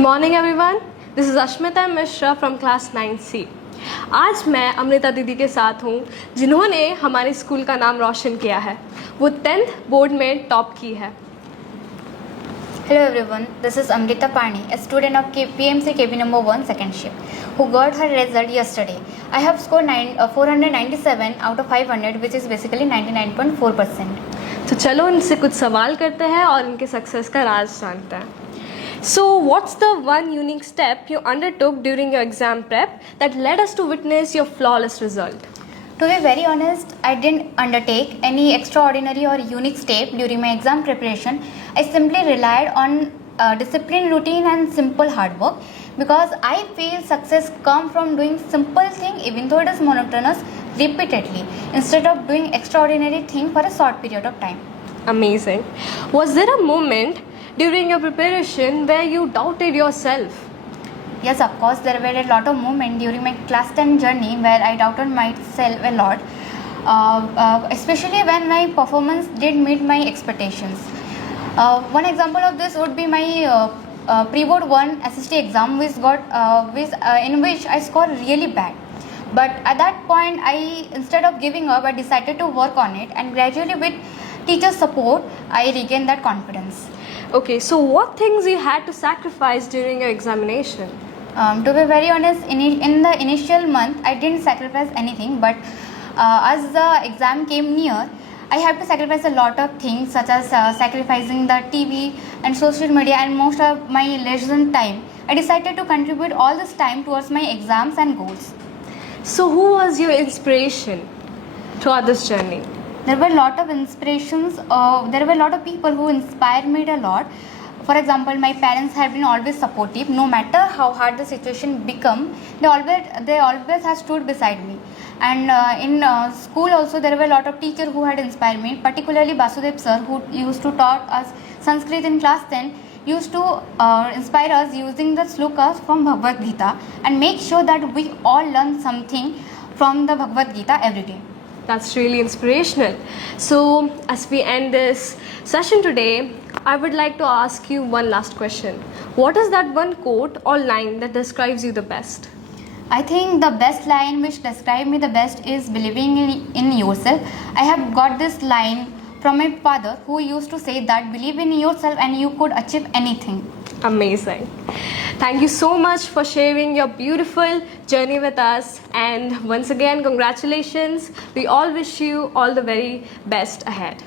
Morning everyone, this is Ashmita Mishra from class 9C। आज मैं अमृता दीदी के साथ हूँ जिन्होंने हमारे स्कूल का नाम रोशन किया है। वो 10th बोर्ड में टॉप की है। Hello everyone, this is Amrita Pani, a student of PMC KB number 1 second shift, who got her result yesterday. I have scored 497 out of 500, which is basically 99.4%. तो चलो इनसे कुछ सवाल करते हैं और इनके सक्सेस का राज जानते हैं। So what's the one unique step you undertook during your exam prep that led us to witness your flawless result? To be very honest, I didn't undertake any extraordinary or unique step during my exam preparation. I simply relied on discipline, routine and simple hard work, because I feel success comes from doing simple thing even though it is monotonous repeatedly, instead of doing extraordinary thing for a short period of time. Amazing. Was there a moment during your preparation where you doubted yourself? Yes, of course, there were a lot of moments during my class 10 journey where I doubted myself a lot, especially when my performance didn't meet my expectations. One example of this would be my pre-board 1 SST exam, in which I scored really bad. But at that point, instead of giving up, I decided to work on it, and gradually with teacher support, I regained that confidence. Okay, so what things you had to sacrifice during your examination? To be very honest, in the initial month, I didn't sacrifice anything, but as the exam came near, I had to sacrifice a lot of things, such as sacrificing the TV and social media and most of my leisure time. I decided to contribute all this time towards my exams and goals. So who was your inspiration throughout this journey? There were a lot of inspirations. There were a lot of people who inspired me a lot. For example, my parents have been always supportive. No matter how hard the situation become, they always have stood beside me. And in school also, there were a lot of teachers who had inspired me. Particularly Basudev sir, who used to taught us Sanskrit in class 10, used to inspire us using the slokas from Bhagavad Gita and make sure that we all learn something from the Bhagavad Gita every day. That's really inspirational. So, as we end this session today, I would like to ask you one last question. What is that one quote or line that describes you the best? I think the best line which describes me the best is believing in yourself. I have got this line from my father, who used to say that believe in yourself and you could achieve anything. Amazing. Thank you so much for sharing your beautiful journey with us, and once again congratulations. We all wish you all the very best ahead.